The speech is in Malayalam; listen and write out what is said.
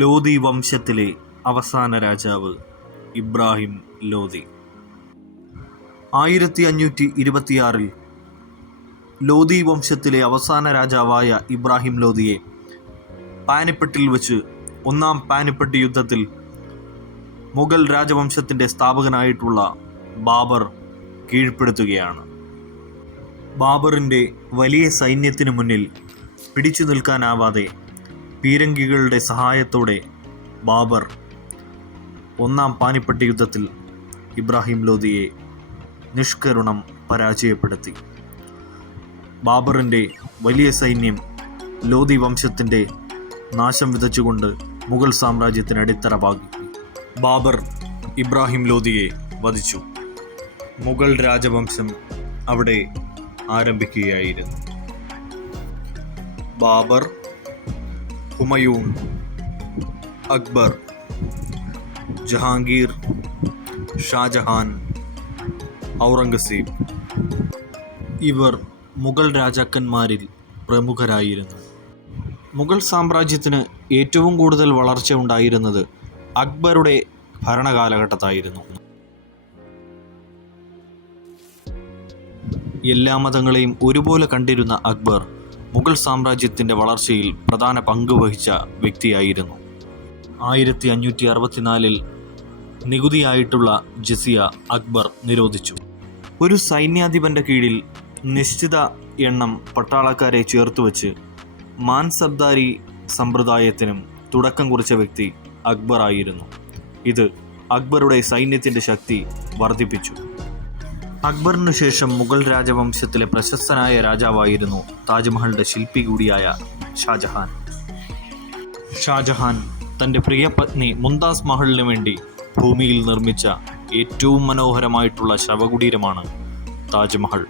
ലോധി വംശത്തിലെ അവസാന രാജാവ് ഇബ്രാഹിം ലോധി. 1526 ലോധി വംശത്തിലെ അവസാന രാജാവായ ഇബ്രാഹിം ലോധിയെ പാനിപ്പട്ടിൽ വെച്ച് ഒന്നാം പാനിപ്പട്ട് യുദ്ധത്തിൽ മുഗൾ രാജവംശത്തിൻ്റെ സ്ഥാപകനായിട്ടുള്ള ബാബർ കീഴ്പ്പെടുത്തുകയാണ്. ബാബറിൻ്റെ വലിയ സൈന്യത്തിനു മുന്നിൽ പിടിച്ചു നിൽക്കാനാവാതെ പീരങ്കികളുടെ സഹായത്തോടെ ബാബർ ഒന്നാം പാനിപ്പട്ട് യുദ്ധത്തിൽ ഇബ്രാഹിം ലോധിയെ നിഷ്കരുണം പരാജയപ്പെടുത്തി. ബാബറിൻ്റെ വലിയ സൈന്യം ലോധി വംശത്തിൻ്റെ നാശം വിതച്ചുകൊണ്ട് മുഗൾ സാമ്രാജ്യത്തിന് അടിത്തറ പാകി. ബാബർ ഇബ്രാഹിം ലോധിയെ വധിച്ചു. മുഗൾ രാജവംശം അവിടെ ആരംഭിക്കുകയായിരുന്നു. ബാബർ, ഹുമയൂൺ, അക്ബർ, ജഹാംഗീർ, ഷാജഹാൻ, ഔറംഗസീബ് ഇവർ മുഗൾ രാജാക്കന്മാരിൽ പ്രമുഖരായിരുന്നു. മുഗൾ സാമ്രാജ്യത്തിന് ഏറ്റവും കൂടുതൽ വളർച്ച ഉണ്ടായിരുന്നത് അക്ബറുടെ ഭരണകാലഘട്ടത്തായിരുന്നു. എല്ലാ മതങ്ങളെയും ഒരുപോലെ കണ്ടിരുന്ന അക്ബർ മുഗൾ സാമ്രാജ്യത്തിൻ്റെ വളർച്ചയിൽ പ്രധാന പങ്ക് വഹിച്ച വ്യക്തിയായിരുന്നു. 1564 നികുതിയായിട്ടുള്ള ജസിയ അക്ബർ നിരോധിച്ചു. ഒരു സൈന്യാധിപൻ്റെ കീഴിൽ നിശ്ചിത എണ്ണം പട്ടാളക്കാരെ ചേർത്തുവച്ച് മാൻസബ്ദാരി സമ്പ്രദായത്തിനും തുടക്കം കുറിച്ച വ്യക്തി അക്ബർ ആയിരുന്നു. ഇത് അക്ബറുടെ സൈന്യത്തിൻ്റെ ശക്തി വർദ്ധിപ്പിച്ചു. അക്ബറിനു ശേഷം മുഗൾ രാജവംശത്തിലെ പ്രശസ്തനായ രാജാവായിരുന്നു താജ്മഹലിൻ്റെ ശില്പി കൂടിയായ ഷാജഹാൻ. ഷാജഹാൻ തൻ്റെ പ്രിയ പത്നി മുംതാസ് മഹലിന് വേണ്ടി ഭൂമിയിൽ നിർമ്മിച്ച ഏറ്റവും മനോഹരമായിട്ടുള്ള ശവകുടീരമാണ് താജ്മഹൽ.